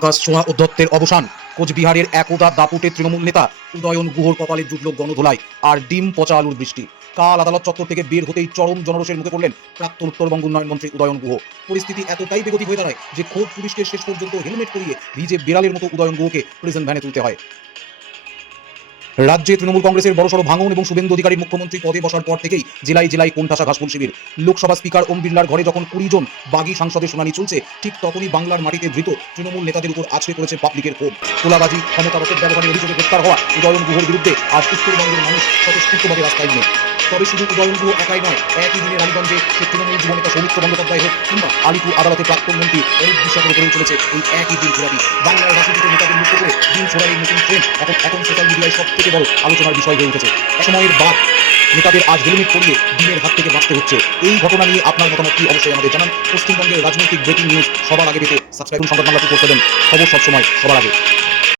আকাশ ছোঁয়া অধ্যত্বের অবসান। কোচবিহারের একদা দাপুটে তৃণমূল নেতা উদয়ন গুহর কপালে জুটল গণধোলায় আর ডিম পচা আলুর বৃষ্টি। কাল আদালত চত্বর থেকে বের হতেই চরম জনরোষের মুখে পড়লেন প্রাক্তন উত্তরবঙ্গ উন্নয়ন মন্ত্রী উদয়ন গুহ। পরিস্থিতি এতটাই বেগতিক হয়ে দাঁড়ায় যে খোদ পুলিশকে শেষ পর্যন্ত হেলমেট পরিয়ে ভিজে বিড়ালের মতো উদয়ন গুহকে প্রিজন ভ্যানে তুলতে হয়। রাজ্যে তৃণমূল কংগ্রেসের বড়সড় ভাঙন এবং শুভেন্দু অধিকারীর মুখ্যমন্ত্রী পদে বসার পর থেকেই জেলায় জেলায় কোণঠাসা ঘাসফুল শিবির। লোকসভা স্পিকার ওম বিড়লার ঘরে যখন 20 জন বাগী সাংসদের শুনানি চলছে, ঠিক তখনই বাংলার মাটিতে ধৃত তৃণমূল নেতাদের উপর আছড়ে পড়েছে পাবলিকের ক্ষোভ। তোলাবাজি, ক্ষমতার অপব্যবহারের অভিযোগে গ্রেপ্তার হওয়া উদয়ন গুহর বিরুদ্ধে আজ উত্তরবঙ্গের মানুষ স্বতঃস্ফূর্তভাবে রাস্তায় নেমে। তবে শুধু উদয়ন গুহ একাই নয়, একই দিনে রানীগঞ্জে সে তৃণমূল যুবনেতা সৌমিত্র বন্দ্যোপাধ্যায় হোক কিংবা আলিপুর আদালতে প্রাক্তন মন্ত্রী অরূপ বিশ্বাসের উপরেও চলেছে এই একই দিন থেরাপি। বাংলার রাজনীতিতে নেতাদের মুক্ত করে দিন ছোড়ার এই নতুন ট্রেন্ড এখন সোশ্যাল মিডিয়ায় সব থেকে বড় আলোচনার বিষয় হয়ে উঠেছে। সময়ের বাদ নেতাদের আজ হেলমেট পরিয়ে দিনের হাত থেকে বাঁচতে হচ্ছে। এই ঘটনা নিয়ে আপনার মতামত কি অবশ্যই আমাদের জানান। পশ্চিমবঙ্গের রাজনৈতিক ব্রেকিং নিউজ সবার আগে পেতে সাবস্ক্রাইব সংবাদ বাংলা করতে দেন। খবর সবসময় সবার আগে।